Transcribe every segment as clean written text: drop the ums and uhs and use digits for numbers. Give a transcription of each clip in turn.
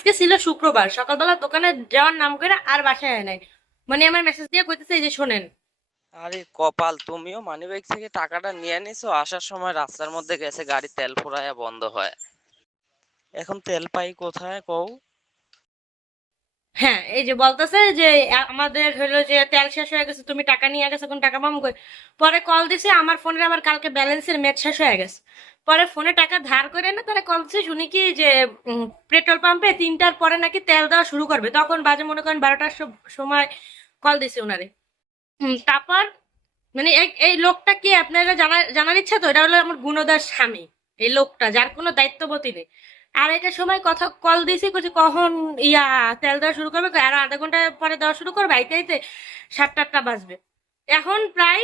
আজকে ছিল শুক্রবার, সকালবেলা দোকানে যাওয়ার নাম করে আর বাসায় আয় নাই। মানে আমার মেসেজ দিয়ে কইতেছে এই যে শোনেন। আরে কপাল, তুমিও মানিব্যাগ থেকে টাকাটা নিয়ে নিছো, আসার সময় রাস্তার মধ্যে গেছে গাড়ি তেল ফুরায়া বন্ধ হয়। এখন তেল পাই কোথায় কও? হ্যাঁ, এই যে বলতেছে যে আমাদের হলো যে তেল শেষ হয়ে গেছে, তুমি টাকা নিয়ে গেছো, এখন টাকা পাম কই। পরে কল দিছে আমার ফোনের, আবার কালকে ব্যালেন্সের মেট শেষ হয়ে গেছে। পরে ফোনে টাকা ধার করে না তারা কল দিছে, শুনি কি যে পেট্রোল পাম্পে 3টার পরে নাকি তেল দেওয়া শুরু করবে। তখন বাজে মনে করেন 12টার সময় কল দিছে উনারে। তারপর মানে এই লোকটা কি আপনারা জানার ইচ্ছা? তো এটা হলো আমার গুণদার স্বামী, এই লোকটা যার কোনো দায়িত্ববোধই নেই। আর এটার সময় কথা কল দিয়েছি, করছে কখন ইয়া তেল দেওয়া শুরু করবে, আরো আধা ঘন্টা পরে দেওয়া শুরু করবে, আইতে আইতে 7টা 8টা বাজবে। এখন প্রায়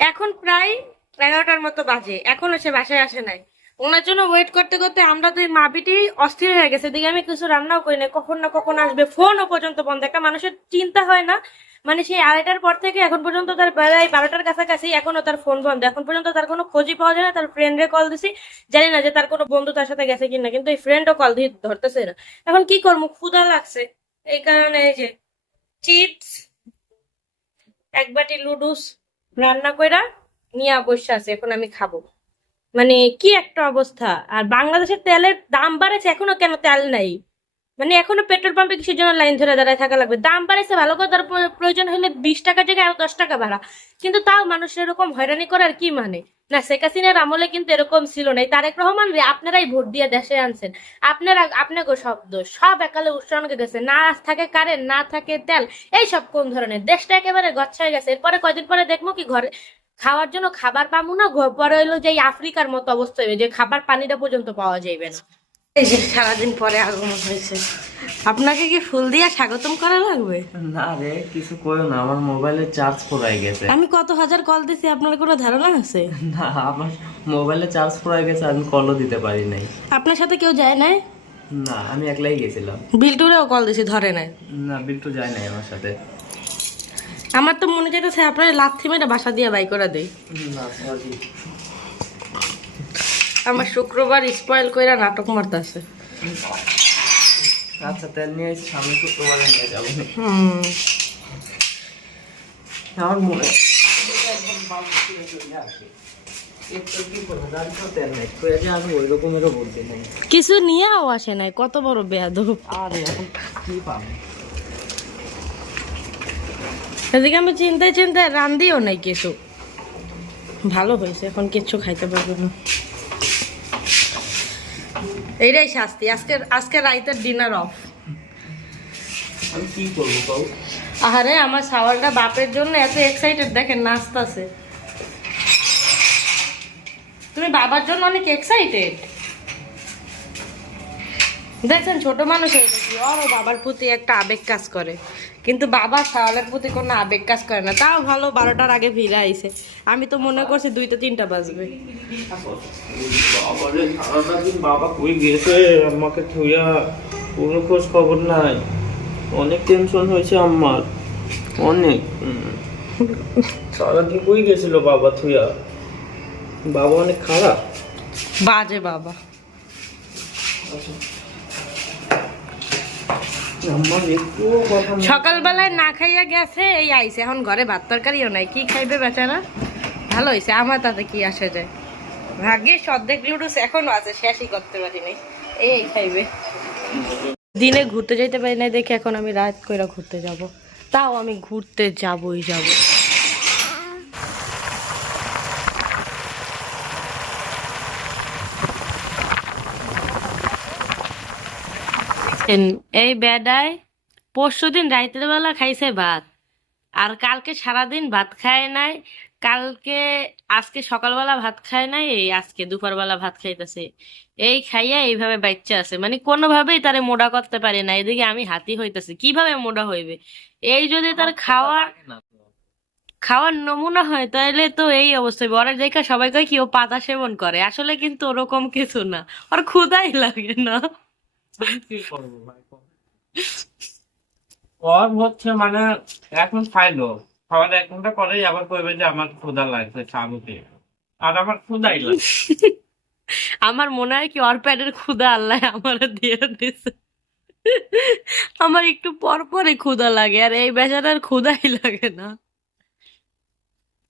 এখন প্রায় 11টার মতো বাজে, এখনো সে বাসায় আসে নাই। ওনার জন্য ওয়েট করতে করতে আমরা দুই মা বিটি অস্থির হয়ে গেছে। দিকে আমি কিছু রান্নাও করি না, কখন না কখন আসবে, ফোনও পর্যন্ত বন্ধ। একটা মানুষের চিন্তা হয় না? মানে সেই 2:30টার পর থেকে এখন পর্যন্ত, তার প্রায় 12টার কাছাকাছি, এখনো তার ফোন বন্ধ। এখন পর্যন্ত তার কোনো খোঁজই পাওয়া যায় না। তার ফ্রেন্ডে কল দিছি, জানি না যে তার কোনো বন্ধু তার সাথে গেছে কিনা, কিন্তু এই ফ্রেন্ডও কল দিয়ে ধরতেছে না। এখন কি করবো, ক্ষুধা লাগছে। এই কারণে এই যে চিপস, এক বাটি লুডুস রান্না কইরা নিয়ে বসে আছে, এখন আমি খাবো। মানে কি একটা অবস্থা! আর বাংলাদেশের তেলের দাম বাড়েছে, এখনো কেন তেল নাই? মানে এখনো পেট্রোল পাম্পে কিসের জন্য লাইন ধরে দাঁড়ায় থাকা লাগবে? দাম বাড়াইছে ভালো কথা, তার প্রয়োজন হলে 20 টাকার জায়গায় আরো 10 টাকা বাড়া। কিন্তু তাও মানুষের এরকম হয়রানি করার কি মানে? না, শেখ হাসিনার আমলে কিন্তু এরকম ছিল না। এই তারেক রহমান রে আপনারাই ভোট দিয়ে দেশে আনছেন। আপনাকে সব দোষ, সব একালে উৎসর্গে গেছে। না থাকে কারেন্ট, না থাকে তেল, এই সব কোন ধরনের? দেশটা একেবারে গচ্ছায় গেছে। এরপরে কয়দিন পরে দেখবো কি ঘরে খাওয়ার জন্য খাবার পাবো না, পরে হইলো যে এই আফ্রিকার মতো অবস্থা হবে, যে খাবার পানিটা পর্যন্ত পাওয়া যাইবে না। এই যে সারাদিন পরে আগমন হয়েছে, আপনাকে কি ফুল দিয়ে স্বাগতম করা লাগবে? না রে, কিছু করো না, আমার মোবাইলে চার্জ ফুরাই গেছে। আমি কত হাজার কল দিছি, আপনার কোনো ধারণা আছে? না, আমার মোবাইলে চার্জ ফুরাই গেছে, আমি কলও দিতে পারি নাই। আপনার সাথে কেউ যায় নাই? না, আমি একলাই গেছিলাম। বিল্টুরেও কল দিছি, ধরে নাই। না, বিল্টু যায় নাই আমার সাথে। আমার তো মনে চাইতেছে আপনার লাথি মেরে বাসা দিয়ে বাই করে দেই। না, সরি। আমার শুক্রবার স্পয়েল কইরা নাটক মারতেছে। আচ্ছা, তেল নিয়ে এসে সামনে শুক্রবারে নিয়ে যাবো। হুম। আমার মনে আমি ওই রকমেরও বলতে নাই। কিছু নিয়েও আসে নাই, কত বড় বেয়াদব! আরে এখন কি পাবো? এদিকে আমি চিন্তায় চিন্তায় রান্দিও নাই কিছু। ভালো হয়েছে, এখন কিচ্ছু খাইতে পারবো না। এইটাই শাস্তি। আজকে রাইতের ডিনার অফ। আমি কি করবো কও? আরে আমার সাওয়ালটা বাপের জন্য এত এক্সাইটেড, দেখেন নাচতাছে। তুমি বাবার জন্য অনেক এক্সাইটেড দেখছেন? ছোট মানুষ হয়ে গেছি, ওরও বাবার প্রতি একটা আবেগ কাজ করে, কিন্তু বাবা সাওয়ালের প্রতি কোনো আবেগ কাজ করে না। তাও ভালো 12টার আগে ফিরে আইছে। আমি তো মনে করছি 2টা 3টা বাজবে। বাবারে, সারাটা দিন বাবা কই গেছে, আমাকে থুইয়া কোনো খোঁজ খবর নাই। অনেক টেনশন হয়েছে আমার, অনেক। সারাদিন কই গেছিল বাবা থুইয়া? বাবা অনেক খারাপ। বাজে বাবা। আমার একটু কথা সকালবেলায় না খাইয়া গেছে, এই আইছে, এখন ঘরে ভাত তরকারিও নাই, কি খাইবে বেচারা? ভালো হয়েছে, আমার তাতে কি আসে যায়। ভাগ্যে অর্ধেক লুডুস এখনো আছে, শেষই করতে পারি নাই। এই খাইবে। দিনে ঘুরতে যাইতে পারি নাই দেখে এখন আমি রাত কইরা ঘুরতে যাব। তাও আমি ঘুরতে যাবই যাব। এই বেডায় পরশুদিন রাইতের বেলা খাইছে ভাত, আর কালকে সারাদিন ভাত খায় নাই। কালকে আজকে সকালবেলা ভাত খায় নাই, এই আজকে দুপুরবেলা ভাত খাইতেছে। এই খাইয়া এইভাবে বাচ্চা আছে, মানে কোনোভাবেই তারে মোটা করতে পারে না। এদিকে আমি হাতি হইতেছে, কিভাবে মোটা হইবে? এই যদি তার খাওয়ার নমুনা হয় তাহলে তো এই অবস্থায়। ওরা দেখা সবাই কয় কি ও পাতা সেবন করে, আসলে কিন্তু ওরকম কিছু না, ওর ক্ষুধাই লাগে না। কি করবো ভাই? ওর হচ্ছে মানে এখন খাইলো, খাওয়ার 1 ঘন্টা পরেই আবার কইবে যে আমার ক্ষুধা লাগছে, খাবো কি? আর আমার ক্ষুধাই লাগছে। আমার মনে হয় কি ওর পেটের ক্ষুধা আল্লাহ আমার দিয়ে দিছে। আমার একটু পর পরে ক্ষুধা লাগে, আর এই বেচারার ক্ষুধাই লাগে না।